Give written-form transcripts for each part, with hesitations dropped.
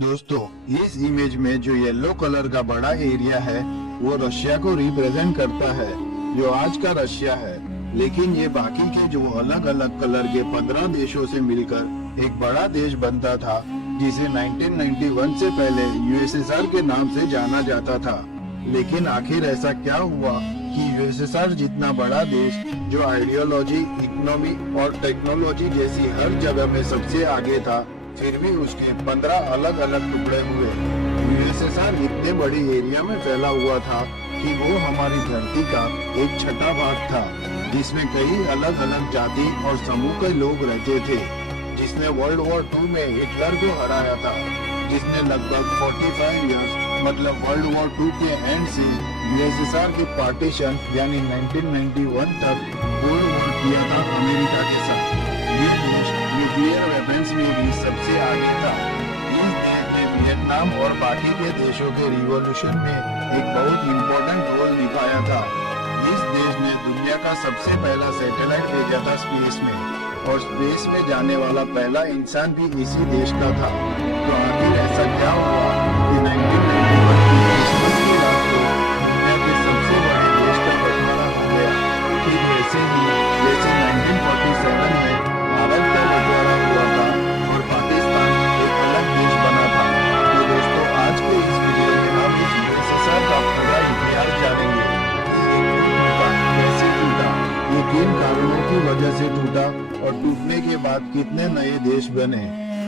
दोस्तों, इस इमेज में जो येलो कलर का बड़ा एरिया है वो रशिया को रिप्रेजेंट करता है, जो आज का रशिया है। लेकिन ये बाकी के जो अलग अलग कलर के 15 देशों से मिलकर एक बड़ा देश बनता था, जिसे 1991 से पहले यूएसएसआर के नाम से जाना जाता था। लेकिन आखिर ऐसा क्या हुआ कि यूएसएसआर जितना बड़ा देश, जो आइडियोलॉजी, इकोनॉमी और टेक्नोलॉजी जैसी हर जगह में सबसे आगे था, फिर भी उसके 15 अलग अलग टुकड़े हुए। यूएसएसआर इतने बड़ी एरिया में फैला हुआ था कि वो हमारी धरती का एक छठा भाग था, जिसमें कई अलग अलग जाति और समूह के लोग रहते थे। जिसने वर्ल्ड वॉर 2 में हिटलर को हराया था, जिसने लगभग 45 इयर्स मतलब वर्ल्ड वॉर 2 के एंड से यूएसएसआर की पार्टीशन यानी 1991 तक कोल्ड वॉर किया था अमेरिका के साथ। ये देश न्यूक्लियर वेपन्स में भी सबसे आगे था। इस देश ने वियतनाम और बाकी के देशों के रिवॉल्यूशन में एक बहुत इम्पोर्टेंट रोल निभाया था। इस देश ने दुनिया का सबसे पहला सैटेलाइट भेजा था स्पेस में, और स्पेस में जाने वाला पहला इंसान भी इसी देश का था। तो आखिर ऐसा क्या हुआ कि 1991 की क्रिसमस की रात को दुनिया के सबसे बड़े देश का बंटवारा हो गया। ठीक वैसे ही जैसे 1947 में भारत का बंटवारा हुआ था और पाकिस्तान एक अलग देश बना था। तो दोस्तों, आज के इस वीडियो में हम इस यूएसएसआर का पूरा इतिहास जानेंगे कि ये क्यों टूटा, कैसे टूटा, ये किन कारणों की वजह से टूटा और टूटने के बाद कितने नए देश बने।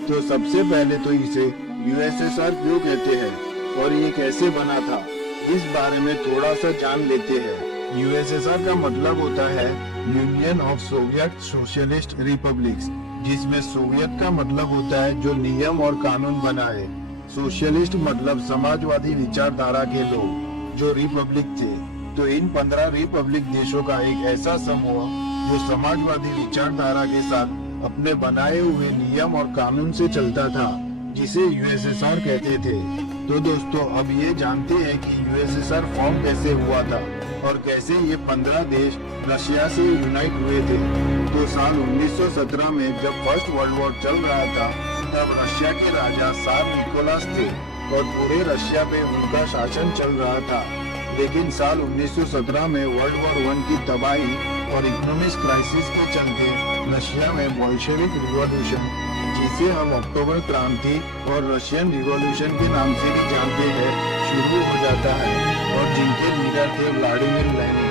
तो सबसे पहले तो इसे यूएसएसआर क्यों कहते हैं और ये कैसे बना था, इस बारे में थोड़ा सा जान लेते हैं। यूएसएसआर का मतलब होता है union of Soviet socialist republics, जिसमें सोवियत का मतलब होता है जो नियम और कानून बनाए, सोशलिस्ट मतलब समाजवादी विचारधारा के लोग, जो रिपब्लिक थे। तो इन 15 रिपब्लिक देशों का एक ऐसा समूह जो समाजवादी विचारधारा के साथ अपने बनाए हुए नियम और कानून से चलता था, जिसे यूएसएसआर कहते थे। तो दोस्तों, अब ये जानते हैं कि यूएसएसआर फॉर्म कैसे हुआ था और कैसे ये 15 देश रशिया से यूनाइट हुए थे। तो साल 1917 में जब फर्स्ट वर्ल्ड वॉर चल रहा था, तब रशिया के राजा त्सार निकोलास थे और पूरे रशिया पे उनका शासन चल रहा था। लेकिन साल 1917 में वर्ल्ड वॉर 1 की तबाही और इकोनॉमिक क्राइसिस के चलते रशिया में बोल्शेविक रिवॉल्यूशन, जिसे हम अक्टूबर क्रांति और रशियन रिवॉल्यूशन के नाम से भी जानते हैं, शुरू हो जाता है, और जिनके लीडर थे व्लादिमीर लेनिन।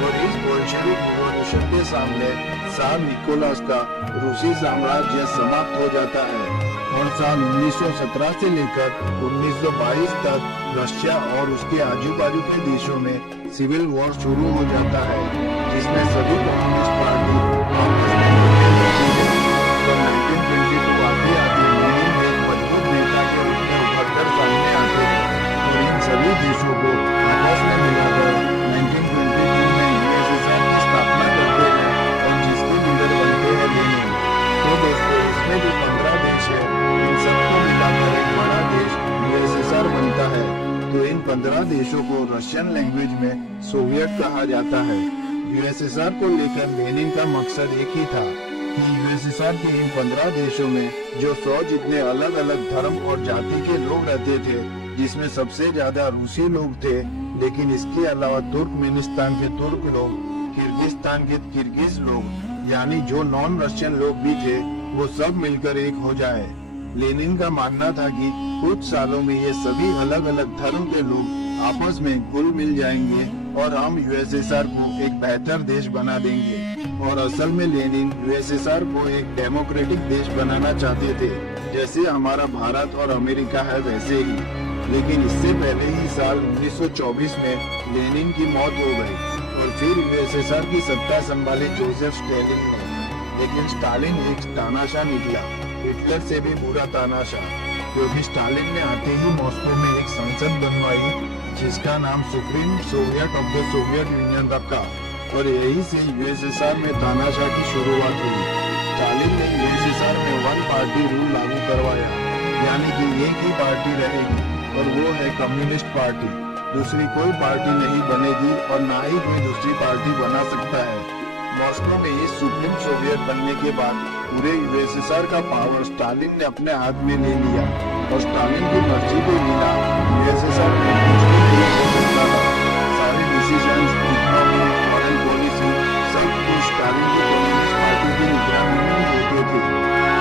और इस बोल्शेविक रिवॉल्यूशन के सामने त्सार निकोलास का रूसी साम्राज्य समाप्त हो जाता है और साल 1917 से लेकर 1922 तक रशिया और उसके आजू बाजू के देशों में सिविल वॉर शुरू हो जाता है, जिसमें सभी कम्युनिस्ट पार्टी आपस में तो 1922 आते आते लेनिन एक मजबूत नेता के रूप में उभरकर सामने आते हैं और इन सभी देशों को आपस में मिलाकर 1922 में यूएसएसआर की स्थापना करते हैं और जिसके लीडर बनते हैं लेनिन। तो दोस्तों, इसमें जो 15 देश है, इन सबको मिलाकर एक बड़ा देश यूएसएसआर बनता है। तो इन 15 देशों को रशियन लैंग्वेज में सोवियत कहा जाता है। यूएसएसआर को लेकर लेनिन का मकसद एक ही था कि यूएसएसआर के इन 15 देशों में जो 100 जितने अलग अलग धर्म और जाति के लोग रहते थे, जिसमें सबसे ज्यादा रूसी लोग थे, लेकिन इसके अलावा तुर्कमेनिस्तान के तुर्क लोग, किर्गिस्तान के किर्गिज लोग, यानी जो नॉन रशियन लोग भी थे, वो सब मिलकर एक हो जाए। लेनिन का मानना था कि कुछ सालों में ये सभी अलग अलग धर्म के लोग आपस में घुल मिल जाएंगे और हम यूएसएसआर को एक बेहतर देश बना देंगे। और असल में लेनिन यूएसएसआर को एक डेमोक्रेटिक देश बनाना चाहते थे, जैसे हमारा भारत और अमेरिका है वैसे ही। लेकिन इससे पहले ही साल 1924 में लेनिन की मौत हो गई और फिर यूएसएसआर की सत्ता संभाली जोसेफ स्टालिन ने। लेकिन स्टालिन एक तानाशाह निकला, हिटलर से भी बुरा तानाशाह, क्योंकि स्टालिन ने आते ही मॉस्को में एक संसद बनवाई, जिसका नाम supreme Soviet of the Soviet union रखा, और यही से यूएसएसआर में तानाशाह की शुरुआत हुई। स्टालिन ने यूएसएसआर में वन पार्टी रूल लागू करवाया, यानी कि एक ही पार्टी रहेगी और वो है कम्युनिस्ट पार्टी। दूसरी कोई पार्टी नहीं बनेगी और ना ही कोई दूसरी पार्टी बना सकता है। मॉस्को में इस सुप्रीम सोवियत बनने के बाद पूरे यूएसएसआर का पावर स्टालिन ने अपने हाथ में ले लिया और स्टालिन मर्जी के बिना यूएसएसआर में कुछ भी नहीं हो सकता था। सारे डिसीजंस, इकोनॉमी, फॉरेन पॉलिसी सब कुछ स्टालिन की कम्युनिस्ट पार्टी की निगरानी में ही होते थे।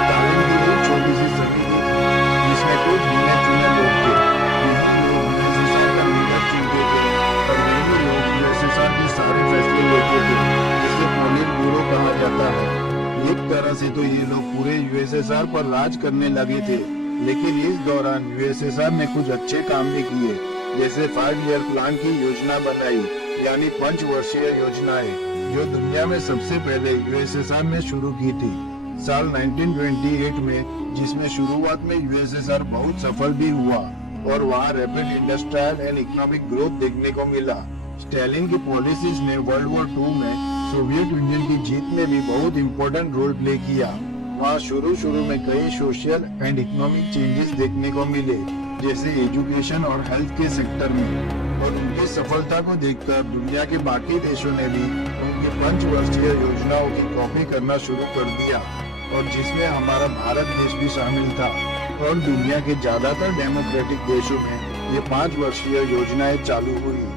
स्टालिन की एक छोटी सी समिति थी जिसमें कुछ गिने चुने लोग थे। यही लोग यूएसएसआर का लीडर चुनते थे और यही लोग यूएसएसआर के सारे फैसले लेते थे, जिसे पोलिट ब्यूरो कहा जाता है। एक तरह से तो ये लोग पूरे यूएसएसआर पर राज करने लगे थे, लेकिन इस दौरान यूएसएसआर ने कुछ अच्छे काम भी किए, जैसे 5 ईयर प्लान की योजना बनाई, यानी 5 वर्षीय योजनाएं, जो दुनिया में सबसे पहले यूएसएसआर ने शुरू की थी साल 1928 में, जिसमें शुरुआत में यूएसएसआर बहुत सफल भी हुआ और वहाँ rapid industrial and economic growth देखने को मिला। स्टालिन की पॉलिसीज ने वर्ल्ड वॉर 2 में सोवियत यूनियन की जीत में भी बहुत इम्पोर्टेंट रोल प्ले किया। वहाँ शुरू में कई सोशल एंड इकोनॉमिक चेंजेस देखने को मिले, जैसे एजुकेशन और हेल्थ के सेक्टर में, और उनकी सफलता को देखकर दुनिया के बाकी देशों ने भी उनकी 5 वर्षीय योजनाओं की कॉपी करना शुरू कर दिया, और जिसमें हमारा भारत देश भी शामिल था। और दुनिया के ज्यादातर डेमोक्रेटिक देशों में ये 5 वर्षीय योजनाएं चालू हुई।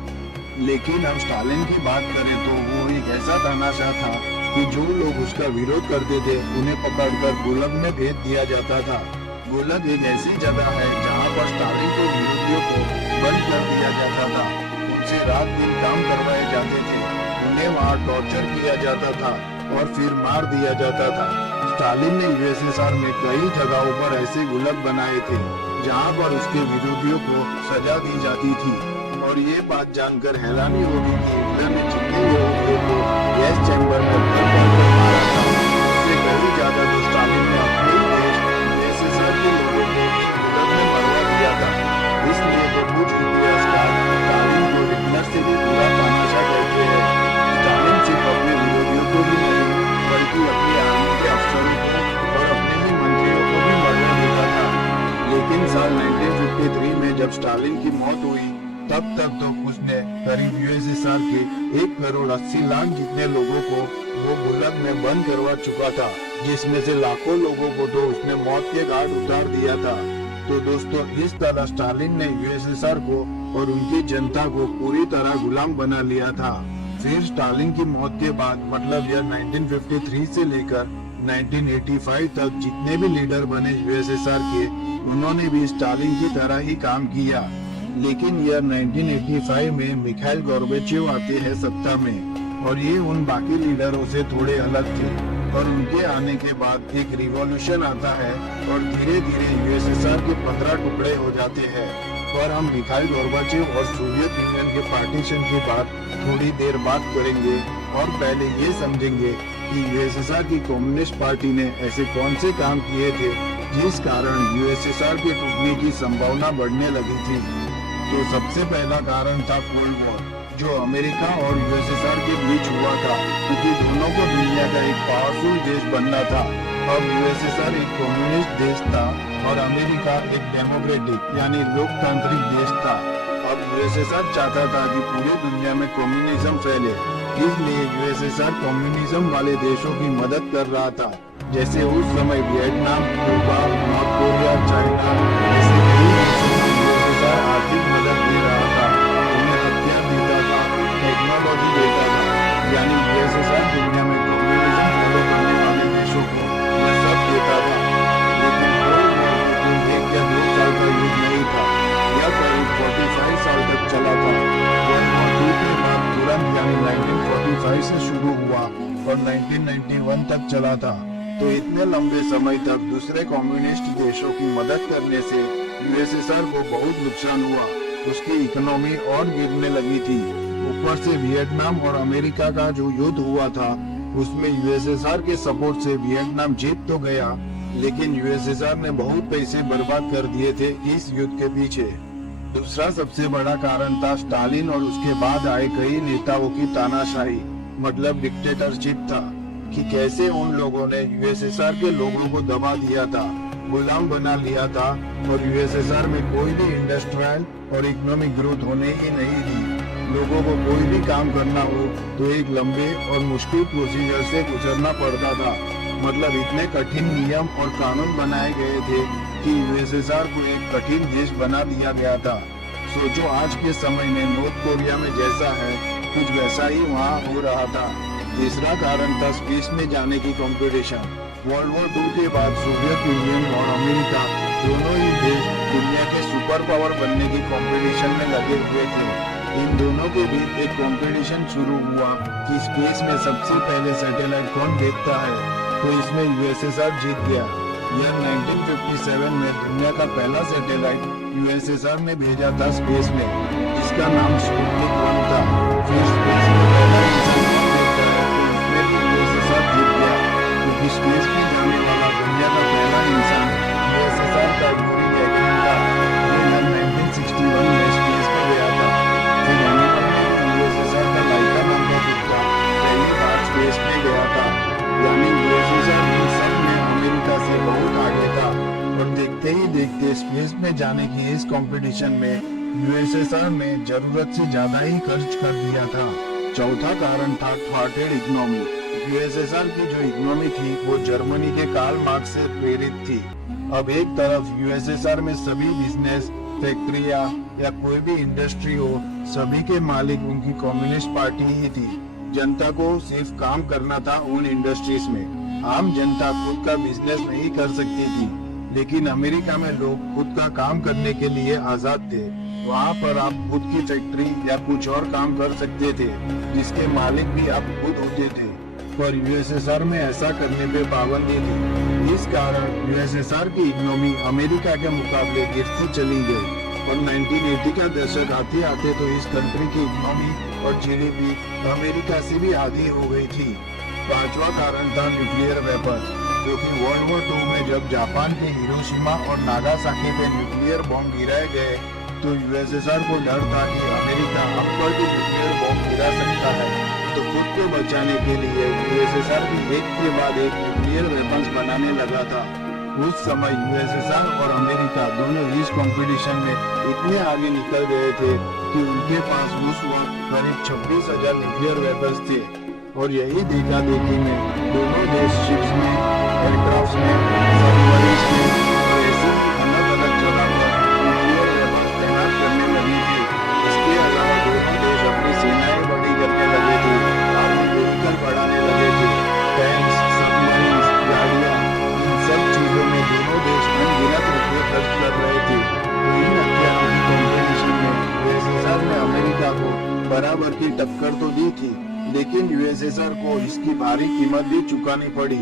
लेकिन हम स्टालिन की बात करें तो वो एक ऐसा तानाशाह था कि जो लोग उसका विरोध करते थे उन्हें पकड़कर गुलाग में भेज दिया जाता था। गुलाग एक ऐसी जगह है जहाँ पर स्टालिन के विरोधियों को बंद कर दिया जाता था, उनसे रात दिन काम करवाए जाते थे, उन्हें वहाँ टॉर्चर किया जाता था और फिर मार दिया जाता था। स्टालिन ने यूएसएसआर में कई जगहों पर ऐसे गुलाग बनाए थे जहाँ पर उसके विरोधियों को सजा दी जाती थी। और ये बात जानकर हैरानी होगी कि हिटलर ने जितने लोगों को गैस चैम्बर में बंद कर मारा था, उससे कहीं ज्यादा तो स्टालिन ने अपने ही देश यूएसएसआर के लोगों को गुलाग में मरवा दिया था। इसलिए तो कुछ इतिहासकार स्टालिन को हिटलर से भी बुरा तानाशाह कहते हैं। स्टालिन सिर्फ अपने विरोधियों को भी नहीं बल्कि अपनी आर्मी के अफसरों को और अपने ही मंत्रियों को भी मरवा देता था। लेकिन साल 1953 में जब स्टालिन की मौत हुई तब तक तो उसने करीब यूएसएसआर के 1 करोड़ 80 लाख जितने लोगों को वो गुलाग में बंद करवा चुका था, जिसमें से लाखों लोगों को तो उसने मौत के घाट उतार दिया था। तो दोस्तों, इस तरह स्टालिन ने यूएसएसआर को और उनकी जनता को पूरी तरह गुलाम बना लिया था। फिर स्टालिन की मौत के बाद मतलब यह 1953 से लेकर 1985 तक जितने भी लीडर बने यूएसएसआर के, उन्होंने भी स्टालिन की तरह ही काम किया। लेकिन यह 1985 में मिखाइल गोर्बाचेव आते हैं सत्ता में, और ये उन बाकी लीडरों से थोड़े अलग थे। और उनके आने के बाद एक रिवॉल्यूशन आता है और धीरे धीरे यूएसएसआर के 15 टुकड़े हो जाते हैं। पर हम मिखाइल गोर्बाचेव और सोवियत यूनियन के पार्टीशन की बात थोड़ी देर बाद करेंगे, और पहले ये समझेंगे कि यूएसएसआर की कम्युनिस्ट पार्टी ने ऐसे कौन से काम किए थे जिस कारण यूएसएसआर के टूटने की संभावना बढ़ने लगी थी। तो सबसे पहला कारण था कोल्ड वॉर, जो अमेरिका और यूएसएसआर के बीच हुआ था, क्योंकि दोनों को दुनिया का एक पावरफुल देश बनना था। अब यूएसएसआर एक कम्युनिस्ट देश था और अमेरिका एक डेमोक्रेटिक यानी लोकतांत्रिक देश था। अब यूएसएसआर चाहता था कि पूरी दुनिया में कम्युनिज्म फैले, इसलिए यूएसएसआर कम्युनिज्म वाले देशों की मदद कर रहा था, जैसे उस समय Vietnam, Cuba, north Korea, China ऐसे कई देशों को यूएसएसआर आर्थिक मदद दे रहा था, उन्हें हथियार देता था, टेक्नोलॉजी देता था। यानी यूएसएसआर दुनिया में कम्युनिज्म फॉलो करने वाले देशों को यह सब देता था। लेकिन कोल्ड वॉर कोई 1 या 2 साल का युद्ध नहीं था, यह करीब 45 साल तक चला था। वर्ल्ड वॉर 2 के बाद तुरंत यानी 1945 से शुरू हुआ और 1991 तक चला था। तो इतने लंबे समय तक दूसरे कम्युनिस्ट देशों की मदद करने से यूएसएसआर को बहुत नुकसान हुआ, उसकी इकोनॉमी और गिरने लगी थी। ऊपर से वियतनाम और अमेरिका का जो युद्ध हुआ था, उसमें यूएसएसआर के सपोर्ट से वियतनाम जीत तो गया, लेकिन यूएसएसआर ने बहुत पैसे बर्बाद कर दिए थे इस युद्ध के पीछे। दूसरा सबसे बड़ा कारण था स्टालिन और उसके बाद आए कई नेताओं की तानाशाही, मतलब डिक्टेटरशिप था, कि कैसे उन लोगों ने यूएसएसआर के लोगों को दबा दिया था, गुलाम बना लिया था, और यूएसएसआर में कोई भी इंडस्ट्रियल और इकोनॉमिक ग्रोथ होने ही नहीं दी। लोगों को कोई भी काम करना हो तो एक लंबे और मुश्किल प्रोसीजर से गुजरना पड़ता था, मतलब इतने कठिन नियम और कानून बनाए गए थे कि यूएसएसआर को एक कठिन देश बना दिया गया था। सोचो आज के समय में नॉर्थ कोरिया में जैसा है कुछ वैसा ही वहाँ हो रहा था। तीसरा कारण था स्पेस में जाने की कंपटीशन। वर्ल्ड वॉर 2 के बाद सोवियत यूनियन और अमेरिका दोनों ही देश दुनिया के सुपर पावर बनने की कंपटीशन में लगे हुए थे। इन दोनों के बीच एक कंपटीशन शुरू हुआ कि स्पेस में सबसे पहले सैटेलाइट कौन भेजता है, तो इसमें यूएसएसआर जीत गया। यह 1957 में दुनिया का पहला सैटेलाइट यूएसएसआर ने भेजा था स्पेस में, जिसका नाम स्पुतनिक 1 था। फिर स्पेस में पहला इंसान कौन भेजता है, तो उसमें भी यूएसएसआर जीत गया, क्योंकि स्पेस में जाने वाला दुनिया का पहला इंसान यूएसएसआर का यूरी गैगरिन था, जो 1961 में स्पेस में गया था। फिर एनिमल में यूएसएसआर का लाइका नाम का कुत्ता पहली बार स्पेस में गया था। यानी यूएसएसआर इन सब में अमेरिका से बहुत आगे था। और देखते ही देखते स्पेस में जाने की इस कंपटीशन में यूएसएसआर ने जरूरत से ज्यादा ही खर्च कर दिया था। चौथा कारण था थ्वार्टेड इकोनॉमी। यूएसएसआर की जो इकोनॉमी थी वो जर्मनी के कार्ल मार्क्स से प्रेरित थी। अब एक तरफ यूएसएसआर में सभी बिजनेस, फैक्ट्रियां या कोई भी इंडस्ट्री हो, सभी के मालिक उनकी कम्युनिस्ट पार्टी ही थी। जनता को सिर्फ काम करना था उन इंडस्ट्रीज में। आम जनता खुद का बिजनेस नहीं कर सकती थी, लेकिन अमेरिका में लोग खुद का काम करने के लिए आजाद थे। वहाँ पर आप खुद की फैक्ट्री या कुछ और काम कर सकते थे, जिसके मालिक भी आप खुद होते थे। पर यूएसएसआर में ऐसा करने पे पाबंदी थी। इस कारण यूएसएसआर की इकोनॉमी अमेरिका के मुकाबले गिरती चली गई। और 1980 का दशक आते आते तो इस कंट्री की इकोनॉमी और जीडीपी अमेरिका से भी आधी हो गई थी। पांचवा कारण था न्यूक्लियर वेपन, क्योंकि वर्ल्ड वॉर 2 में जब जापान के हिरोशिमा और नागासाकी पे न्यूक्लियर बॉम्ब गिराए गए, तो यूएसएसआर को डर था कि अमेरिका अब पर भी न्यूक्लियर बॉम्ब गिरा सकता है। तो खुद को बचाने के लिए यूएसएसआर भी एक के बाद एक न्यूक्लियर वेपन्स बनाने लगा था। उस समय यूएसएसआर और अमेरिका दोनों इस कंपटीशन में इतने आगे निकल गए थे कि उनके पास उस वक्त करीब 26,000 न्यूक्लियर वेपन्स थे। और यही देखा देखी में दोनों देश शिप्स में, एयरक्राफ्ट में, सबमरीन्स में और ऐसे अलग अलग जगह पर न्यूक्लियर वेपन्स तैनात करने लगी थी। इसके अलावा दोनों देश अपनी सेनाएं बड़ी करने लगे थे, आर्मी व्हीकल बढ़ाने लगे थे, टैंक्स, सबमरीन्स, गाड़ियां, इन सब चीजों में दोनों देश अनगिनत रुपये खर्च कर रहे थे। तो इन हथियारों की कॉम्पिटिशन में यूएसएसआर ने अमेरिका को बराबर की टक्कर तो दी थी, लेकिन यूएसएसआर को इसकी भारी कीमत भी चुकानी पड़ी।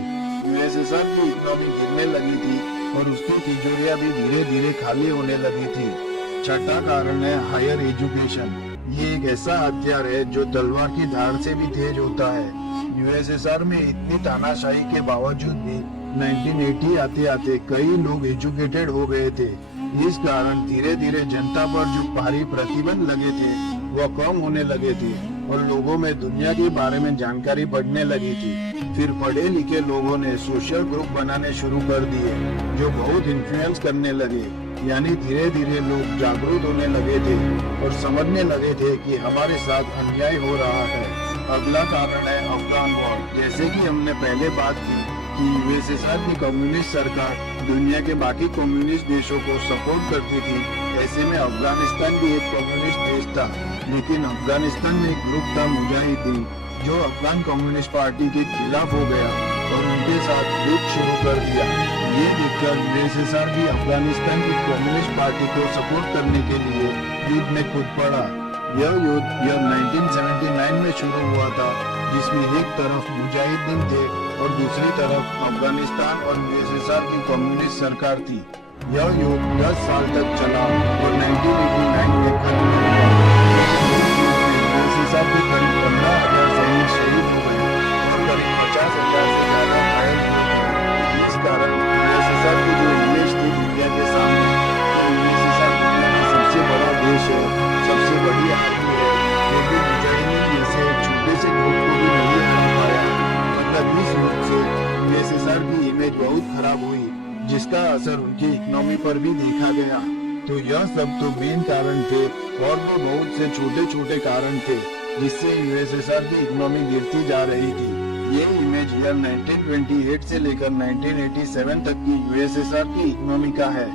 यूएसएसआर की इकोनॉमी गिरने लगी थी और उसकी तिजोरियां भी धीरे धीरे खाली होने लगी थी। छठा कारण है हायर एजुकेशन। ये एक ऐसा हथियार है जो तलवार की धार से भी तेज होता है। यूएसएसआर में इतनी तानाशाही के बावजूद भी 1980 आते आते कई लोग एजुकेटेड हो गए थे। इस कारण धीरे धीरे जनता पर जो भारी प्रतिबंध लगे थे वह कम होने लगे थे और लोगों में दुनिया के बारे में जानकारी बढ़ने लगी थी। फिर पढ़े लिखे लोगों ने सोशल ग्रुप बनाने शुरू कर दिए जो बहुत इन्फ्लुएंस करने लगे। यानी धीरे धीरे लोग जागरूक होने लगे थे और समझने लगे थे कि हमारे साथ अन्याय हो रहा है। अगला कारण है अफगान वॉर। जैसे कि हमने पहले बात की कि यूएसएसआर की कम्युनिस्ट सरकार दुनिया के बाकी कम्युनिस्ट देशों को सपोर्ट करती थी, ऐसे में अफगानिस्तान भी एक कम्युनिस्ट देश था। लेकिन अफगानिस्तान में एक ग्रुप था मुजाहिदीन, जो अफगान कम्युनिस्ट पार्टी के खिलाफ हो गया और उनके साथ युद्ध शुरू कर दिया। ये देखकर यूएसएसआर भी अफगानिस्तान की कम्युनिस्ट पार्टी को सपोर्ट करने के लिए युद्ध में कूद पड़ा। यह युद्ध 1979 में शुरू हुआ था, जिसमें एक तरफ मुजाहिदीन थे और दूसरी तरफ अफगानिस्तान और यूएसएसआर की कम्युनिस्ट सरकार थी। यह युद्ध 10 साल तक चला और 1989 में खत्म हुआ। यूएसएसआर के करीब 15,000 सैनिक शहीद हो गए और करीब 50,000 से ज्यादा घायल हो गए। इस कारण यूएसएसआर की जो इमेज थी दुनिया के सामने, यूएसएसआर दुनिया का सबसे बड़ा देश है, सबसे बड़ी आर्मी है, फिर भी मुजाहिदीन जैसे छोटे से ग्रुप को भी नहीं हरा पाया। मतलब इस रूप से यूएसएसआर की इमेज बहुत खराब हुई, जिसका असर उनकी इकोनॉमी पर भी देखा गया। तो यह सब तो मेन कारण थे और भी बहुत से छोटे छोटे कारण थे जिससे यूएसएसआर की इकोनॉमी गिरती जा रही थी। ये इमेज ईयर 1928 से लेकर 1987 तक की यूएसएसआर की इकोनॉमी का है।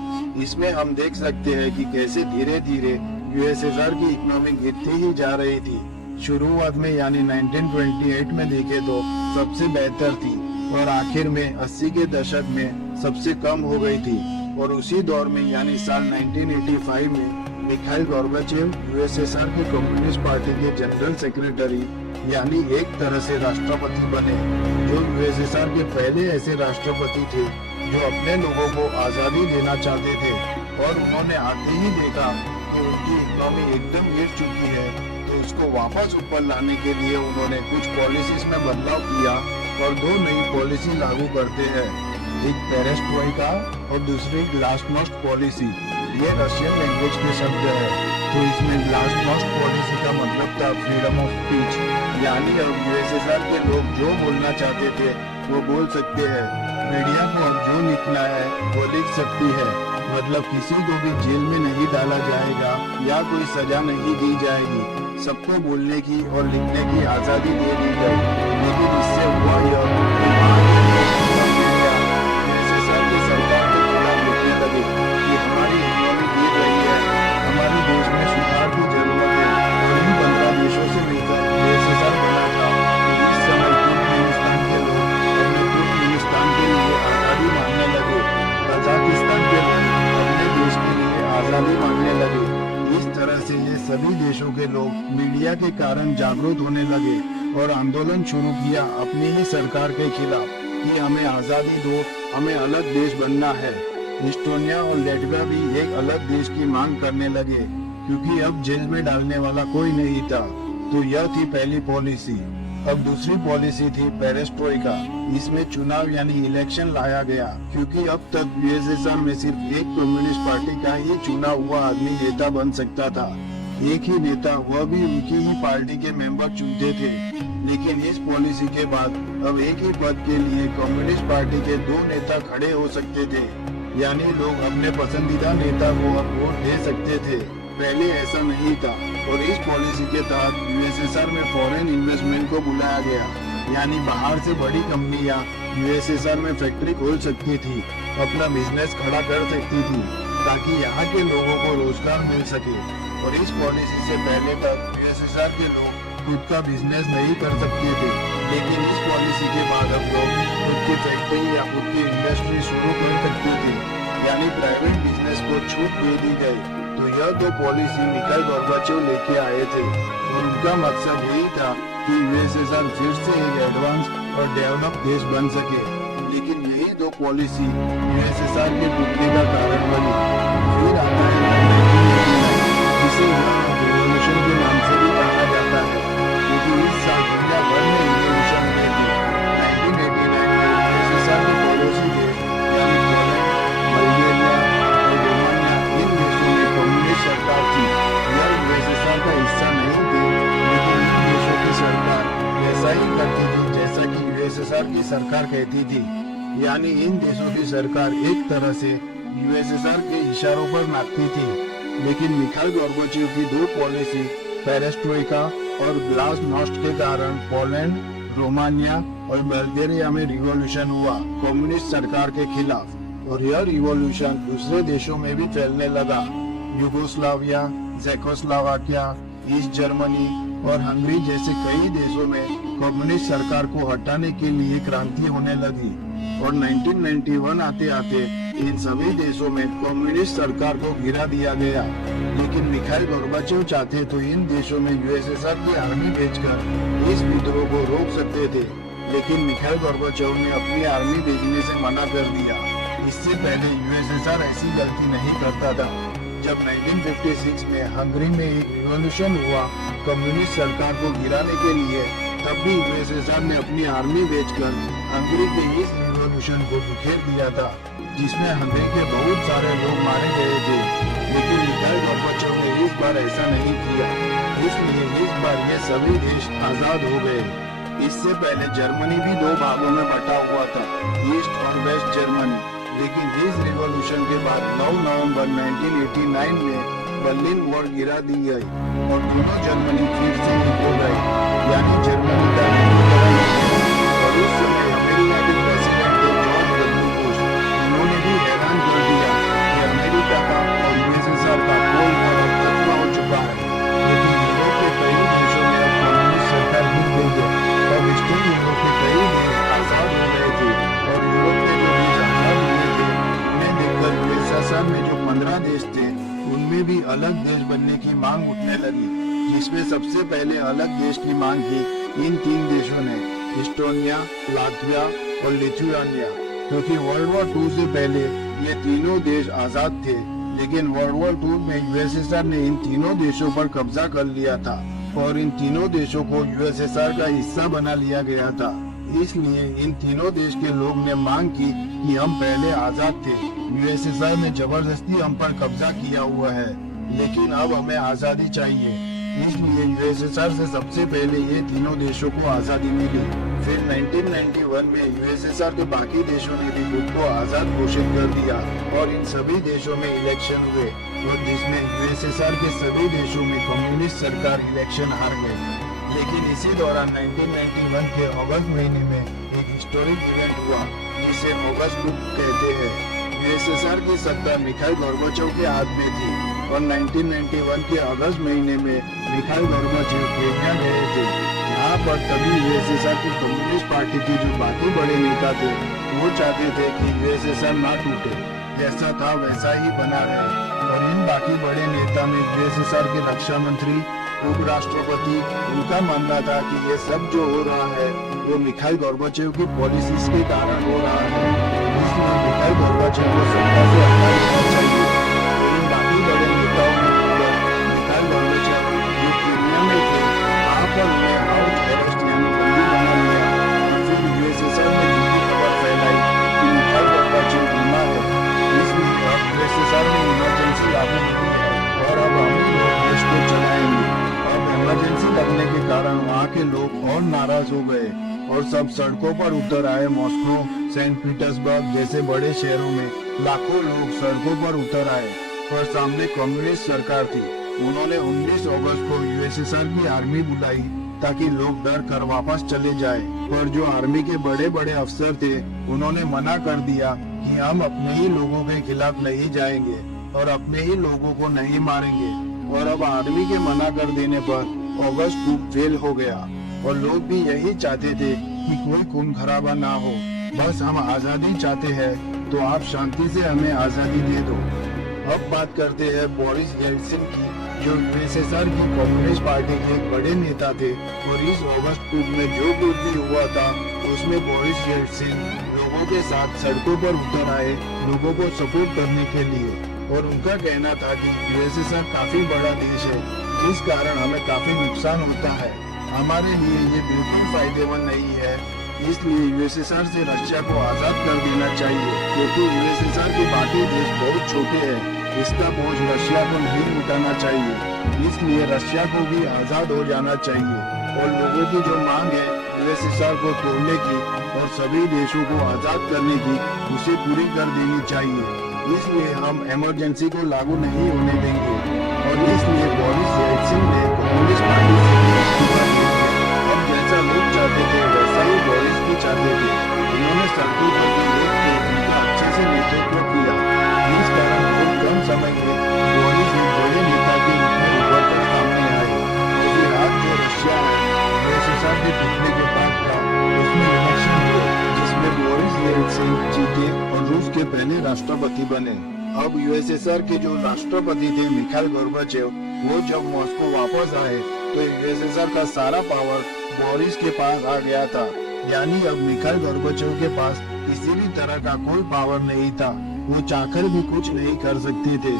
इसमें हम देख सकते हैं कि कैसे धीरे धीरे यूएसएसआर की इकोनॉमी गिरती ही जा रही थी। शुरुआत में यानी 1928 में देखे तो सबसे बेहतर थी और आखिर में 80 के दशक में सबसे कम हो गई थी। और उसी दौर में यानी साल 1985 में मिखाइल गोर्बाचेव यूएसएसआर के कम्युनिस्ट पार्टी के जनरल सेक्रेटरी यानी एक तरह से राष्ट्रपति बने, जो यूएसएसआर के पहले ऐसे राष्ट्रपति थे जो अपने लोगों को आजादी देना चाहते थे। और उन्होंने आते ही देखा कि उनकी इकोनॉमी एकदम गिर चुकी है, तो उसको वापस ऊपर लाने के लिए उन्होंने कुछ पॉलिसीज में बदलाव किया और दो नई पॉलिसी लागू करते हैं, एक पेरेस्ट्रोइका और दूसरी ग्लासनोस्ट पॉलिसी। ये रशियन लैंग्वेज के शब्द है, तो इसमें ग्लासनोस्ट पॉलिसी का मतलब था फ्रीडम ऑफ स्पीच, यानी अब यूएसएसआर के लोग जो बोलना चाहते थे वो बोल सकते हैं। मीडिया को अब जो लिखना है वो लिख सकती है, मतलब किसी को भी जेल में नहीं डाला जाएगा या कोई सजा नहीं दी जाएगी। सबको बोलने की और लिखने की आजादी दे दी गई। लेकिन इससे हुआ यह हमारी इकोनॉमी गिर रही है, हमारे देश में सुधार की जरूरत है। और इन 15 देशों से मिलकर यूएसएसआर बना था। इस समय तुर्कमेनिस्तान के लोग अपने तुर्कमेनिस्तान के लिए आजादी मांगने लगे, कजाकिस्तान के लोग अपने देश के लिए आजादी मांगने लगे। इस तरह से ये सभी देशों के लोग मीडिया के कारण जागरूक होने लगे और आंदोलन शुरू किया अपनी ही सरकार के खिलाफ कि हमें आजादी दो, हमें अलग देश बनना है। इस्टोनिया और लैटविया भी एक अलग देश की मांग करने लगे, क्योंकि अब जेल में डालने वाला कोई नहीं था। तो यह थी पहली पॉलिसी। अब दूसरी पॉलिसी थी पेरेस्ट्रोइका। इसमें चुनाव यानी इलेक्शन लाया गया, क्योंकि अब तक यूएसएसआर में सिर्फ एक कम्युनिस्ट पार्टी का ही चुना हुआ आदमी नेता बन सकता था। एक ही नेता, वह भी उनकी ही पार्टी के मेंबर चुनते थे। लेकिन इस पॉलिसी के बाद अब एक ही पद के लिए कम्युनिस्ट पार्टी के 2 नेता खड़े हो सकते थे, यानी लोग अपने पसंदीदा नेता को अब वोट दे सकते थे। पहले ऐसा नहीं था। और इस पॉलिसी के तहत यूएसएसआर में फॉरेन इन्वेस्टमेंट को बुलाया गया, यानी बाहर से बड़ी कंपनियां यूएसएसआर में फैक्ट्री खोल सकती थी, अपना बिजनेस खड़ा कर सकती थी, ताकि यहाँ के लोगों को रोजगार मिल सके। और इस पॉलिसी से पहले तक यूएसएसआर के लोग खुद का बिजनेस नहीं कर सकते थे, लेकिन इस पॉलिसी के बाद अब लोग खुद की फैक्ट्री या खुद की इंडस्ट्री शुरू कर सकते थे, यानी प्राइवेट बिजनेस को छूट दे दी गई। तो यह 2 पॉलिसी मिखाइल गोर्बाचेव लेके आए थे और उनका मकसद यही था कि यूएसएसआर फिर से एक एडवांस और डेवलप देश बन सके। लेकिन यही 2 पॉलिसी यूएसएसआर के टूटने का कारण बनी। फिर आता है जिसे रिवॉल्यूशन के नाम से भी कहा जाता है, क्योंकि इस साल दुनिया भर में रिवॉल्यूशन हुई थी। 1989 में यूएसएसआर के पड़ोसी देश यानी पोलैंड, बल्गेरिया और रोमानिया, इन देशों में कम्युनिस्ट सरकार थी। यह यूएसएसआर का हिस्सा नहीं थी, लेकिन इन देशों की सरकार वैसा ही करती थी जैसा कि यूएसएसआर की सरकार कहती थी, यानी इन देशों की सरकार एक तरह से यूएसएसआर के इशारों पर नाचती थी। लेकिन मिखाइल गोर्बाचेव की 2 पॉलिसी पेरेस्ट्रोइका और ग्लासनोस्ट के कारण पोलैंड, रोमानिया और बल्गेरिया में रिवॉल्यूशन हुआ कम्युनिस्ट सरकार के खिलाफ। और यह रिवॉल्यूशन दूसरे देशों में भी फैलने लगा। यूगोस्लाविया, चेकोस्लोवाकिया, ईस्ट जर्मनी और हंगरी जैसे कई देशों में कम्युनिस्ट सरकार को हटाने के लिए क्रांति होने लगी। और 1991 आते आते इन सभी देशों में कम्युनिस्ट सरकार को गिरा दिया गया। लेकिन मिखाइल गोर्बाचेव चाहते तो इन देशों में यूएसएसआर की आर्मी भेजकर इस विद्रोह को रोक सकते थे, लेकिन मिखाइल गोर्बाचेव ने अपनी आर्मी भेजने से मना कर दिया। इससे पहले यूएसएसआर ऐसी गलती नहीं करता था। जब 1956 में हंगरी में एक रिवॉल्यूशन हुआ कम्युनिस्ट सरकार को गिराने के लिए, तब भी यूएसएसआर ने अपनी आर्मी भेजकर हंगरी के इस रिवॉल्यूशन को बिखेर दिया था, जिसमें हंगरी के बहुत सारे लोग मारे गए थे। लेकिन मिखाइल गोर्बाचेव ने इस बार ऐसा नहीं किया, इसलिए इस बार ये सभी देश आजाद हो गए। इससे पहले जर्मनी भी 2 भागों में बटा हुआ था, ईस्ट और वेस्ट जर्मनी। लेकिन इस रिवॉल्यूशन के बाद 9 नवंबर 1989 में बर्लिन वॉल गिरा दी गई और दोनों जर्मनी फिर से एक हो गए, यानी जर्मनी का विलीनीकरण हो गया और उस समय अमेरिका के प्रेसिडेंट थे जॉर्ज डब्ल्यू बुश। उन्होंने भी हैरान कर दिया कि अमेरिका का और यूएसएसआर का कोल्ड वॉर अब खत्म हो चुका है। लेकिन यूरोप के कई देशों में अब कम्युनिस्ट सरकार गिर गई है। तब ईस्टर्न यूरोप के कई देश आजाद हो गए थे और यूरोप के जो देश आजाद हुए थे उन्हें देखकर यूएसएसआर में जो 15 देश थे उनमें भी अलग देश बनने की मांग उठने लगी, जिसमें सबसे पहले अलग देश की मांग की इन 3 देशों ने, इस्टोनिया, लात्विया और लिथुआनिया। क्योंकि वर्ल्ड वॉर 2 से पहले ये तीनों देश आजाद थे, लेकिन वर्ल्ड वॉर 2 में यूएसएसआर ने इन तीनों देशों पर कब्जा कर लिया था और इन तीनों देशों को यूएसएसआर का हिस्सा बना लिया गया था। इसलिए इन तीनों देश के लोग ने मांग की कि हम पहले आजाद थे, यूएसएसआर ने जबरदस्ती हम पर कब्जा किया हुआ है, लेकिन अब हमें आजादी चाहिए। इसलिए यूएसएसआर से सबसे पहले ये तीनों देशों को आजादी मिली। फिर 1991 में यूएसएसआर के बाकी देशों ने भी खुद को आजाद घोषित कर दिया और इन सभी देशों में इलेक्शन हुए और जिसमें यूएसएसआर के सभी देशों में कम्युनिस्ट सरकार इलेक्शन हार गई। लेकिन इसी दौरान 1991 के अगस्त महीने में एक हिस्टोरिक इवेंट हुआ जिसे अगस्त कुप कहते हैं। यूएसएसआर की सत्ता मिखाइल गोर्बाचोव के हाथ में थी और 1991 के अगस्त महीने में मिखाइल गोर्बाचोव क्रेमिया गए थे। यहाँ पर तभी यूएसएसआर की कम्युनिस्ट पार्टी की जो बाकी बड़े नेता थे वो चाहते थे कि यूएसएसआर ना टूटे, जैसा था वैसा ही बना रहे। और इन बाकी बड़े नेता में यूएसएसआर के रक्षा मंत्री, उपराष्ट्रपति, उनका मानना था कि ये सब जो हो रहा है वो मिखाइल गोर्बाचोव की पॉलिसीज के कारण हो रहा है, इसलिए मिखाइल गोर्बाचोव को सत्ता से हटा देना चाहिए। इन बाकी बड़े नेताओं ने मिखाइल गोर्बाचोव जो क्रीमिया में थे वहाँ पर उन्हें हाउस अरेस्ट यानी बंदी बना लिया और फिर यूएसएसआर में झूठी खबर फैलाई कि मिखाइल गोर्बाचोव बीमार है, इसलिए अब यूएसएसआर में इमरजेंसी लागू हुई है और अब हम लोग देश को चलाएंगे। अब इमरजेंसी लगने के कारण वहाँ के लोग और नाराज हो गए और सब सड़कों पर उतर आए। मॉस्को, सेंट पीटर्सबर्ग जैसे बड़े शहरों में लाखों लोग सड़कों पर उतर आए और सामने कम्युनिस्ट सरकार थी। उन्होंने 19 अगस्त को यूएसएसआर की आर्मी बुलाई ताकि लोग डर कर वापस चले जाए, पर जो आर्मी के बड़े बड़े अफसर थे उन्होंने मना कर दिया कि हम अपने ही लोगों के खिलाफ नहीं जाएंगे और अपने ही लोगों को नहीं मारेंगे। और अब आर्मी के मना कर देने पर अगस्त कुप फेल हो गया और लोग भी यही चाहते थे कि कोई खून खराबा ना हो, बस हम आजादी चाहते हैं तो आप शांति से हमें आजादी दे दो। अब बात करते हैं बोरिस येल्त्सिन की, जो यूएसएसआर की कम्युनिस्ट पार्टी के एक बड़े नेता थे और इस अगस्त कुप में जो कुछ भी हुआ था उसमें बोरिस येल्त्सिन लोगों के साथ सड़कों पर उतर आए लोगों को सपोर्ट करने के लिए। और उनका कहना था कि यूएसएसआर काफी बड़ा देश है जिस कारण हमें काफी नुकसान होता है, हमारे लिए ये बिल्कुल फायदेमंद नहीं है, इसलिए यूएसएसआर से रशिया को आजाद कर देना चाहिए क्योंकि यूएसएसआर के बाकी देश बहुत छोटे हैं, इसका बोझ रशिया को नहीं उठाना चाहिए, इसलिए रशिया को भी आजाद हो जाना चाहिए। और लोगों की जो मांग है यूएसएसआर को तोड़ने की और सभी देशों को आजाद करने की, उसे पूरी कर देनी चाहिए। इसलिए हम इमरजेंसी को लागू नहीं होने देंगे और इसलिए बोरिस येल्त्सिन ने कम्युनिस्ट पार्टी से इस्तीफा दे दिया। अब जैसा लोग चाहते थे वैसा ही बोरिस भी चाहते थे। उन्होंने सड़कों पर भी लोग थे उनका अच्छे से नेतृत्व किया, इस कारण बहुत कम समय में बोरिस एक बड़े नेता के रूप में उभर कर सामने आए। और फिर आज जो रशिया है यूएसएसआर के टूटने के बाद था उसमें इलेक्शन हुए जिसमें बोरिस येल्त्सिन जीते और रूस के पहले राष्ट्रपति बने। अब यूएसएसआर के जो राष्ट्रपति थे मिखाइल गोर्बाचोव, वो जब मॉस्को वापस आए तो यूएसएसआर का सारा पावर बोरिस के पास आ गया था, यानी अब मिखाइल गोर्बाचोव के पास किसी भी तरह का कोई पावर नहीं था, वो चाहकर भी कुछ नहीं कर सकते थे।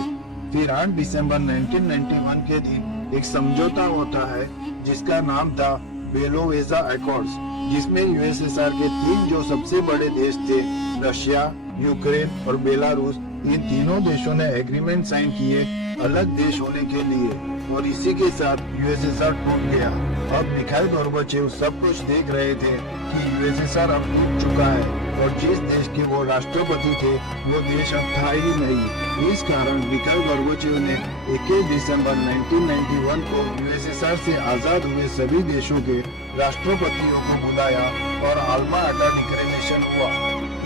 फिर 8 दिसंबर 1991 के दिन एक समझौता होता है जिसका नाम था बेलोवेजा अकॉर्ड्स, जिसमें यूएसएसआर के 3 जो सबसे बड़े देश थे, रशिया, यूक्रेन और बेलारूस, इन तीनों देशों ने एग्रीमेंट साइन किए अलग देश होने के लिए और इसी के साथ यूएसएसआर टूट गया। अब मिखाइल गोर्बाचोव सब कुछ देख रहे थे कि यूएसएसआर अब टूट चुका है और जिस देश के वो राष्ट्रपति थे वो देश अब था ही नहीं। इस कारण मिखाइल गोर्बाचेव ने 21 दिसंबर 1991 को यूएसएसआर से आजाद हुए सभी देशों के राष्ट्रपतियों को बुलाया और आल्मा आटा डिक्लेरेशन हुआ।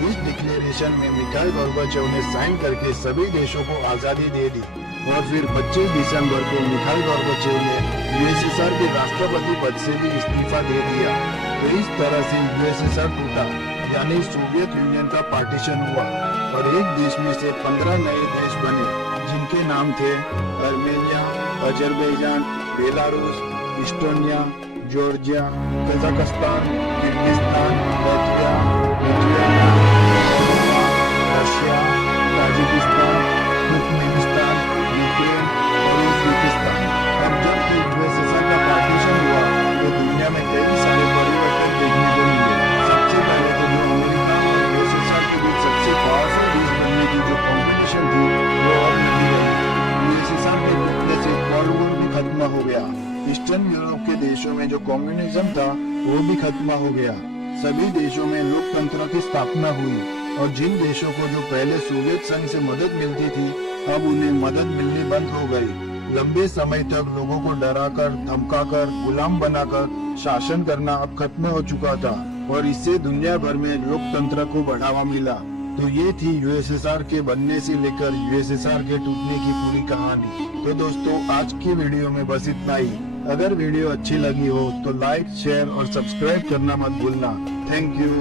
इस डिक्लेरेशन में मिखाइल गोर्बाचेव ने साइन करके सभी देशों को आजादी दे दी और फिर 25 दिसंबर को मिखाइल गोर्बाचेव ने यूएसएसआर के राष्ट्रपति पद से भी इस्तीफा दे दिया। तो इस तरह से यूएसएसआर टूटा, यानी सोवियत यूनियन का पार्टीशन हुआ और एक देश में से 15 नए देश बने, जिनके नाम थे Armenia, Azerbaijan, Belarus, Estonia, Georgia, Kazakhstan, Kyrgyzstan, Latvia, Lithuania, Moldova, Russia, Tajikistan, Turkmenistan, Ukraine और उज़्बेकिस्तान। अब जब से यूएसएसआर का पार्टीशन हुआ तो दुनिया में कई सारे परिवर्तन देखने को मिले। सबसे पहले तो जो अमेरिका और यूएसएसआर के बीच सबसे पावरफुल देश बनने की जो कंपटीशन थी वो अब नहीं रही। यूएसएसआर के टूटने से कोल्ड वॉर भी खत्म हो गया। ईस्टर्न यूरोप के देशों में जो कम्युनिज्म था वो भी खत्म हो गया। सभी देशों में लोकतंत्र की स्थापना हुई और जिन देशों को जो पहले सोवियत संघ से मदद मिलती थी अब उन्हें मदद मिलनी बंद हो गई। लंबे समय तक लोगों को डराकर, धमकाकर, गुलाम बनाकर शासन करना अब खत्म हो चुका था और इससे दुनिया भर में लोकतंत्र को बढ़ावा मिला। तो ये थी यूएसएसआर के बनने से लेकर यूएसएसआर के टूटने की पूरी कहानी। तो दोस्तों आज की वीडियो में बस इतना ही। अगर वीडियो अच्छी लगी हो तो लाइक, शेयर और सब्सक्राइब करना मत भूलना। Thank you.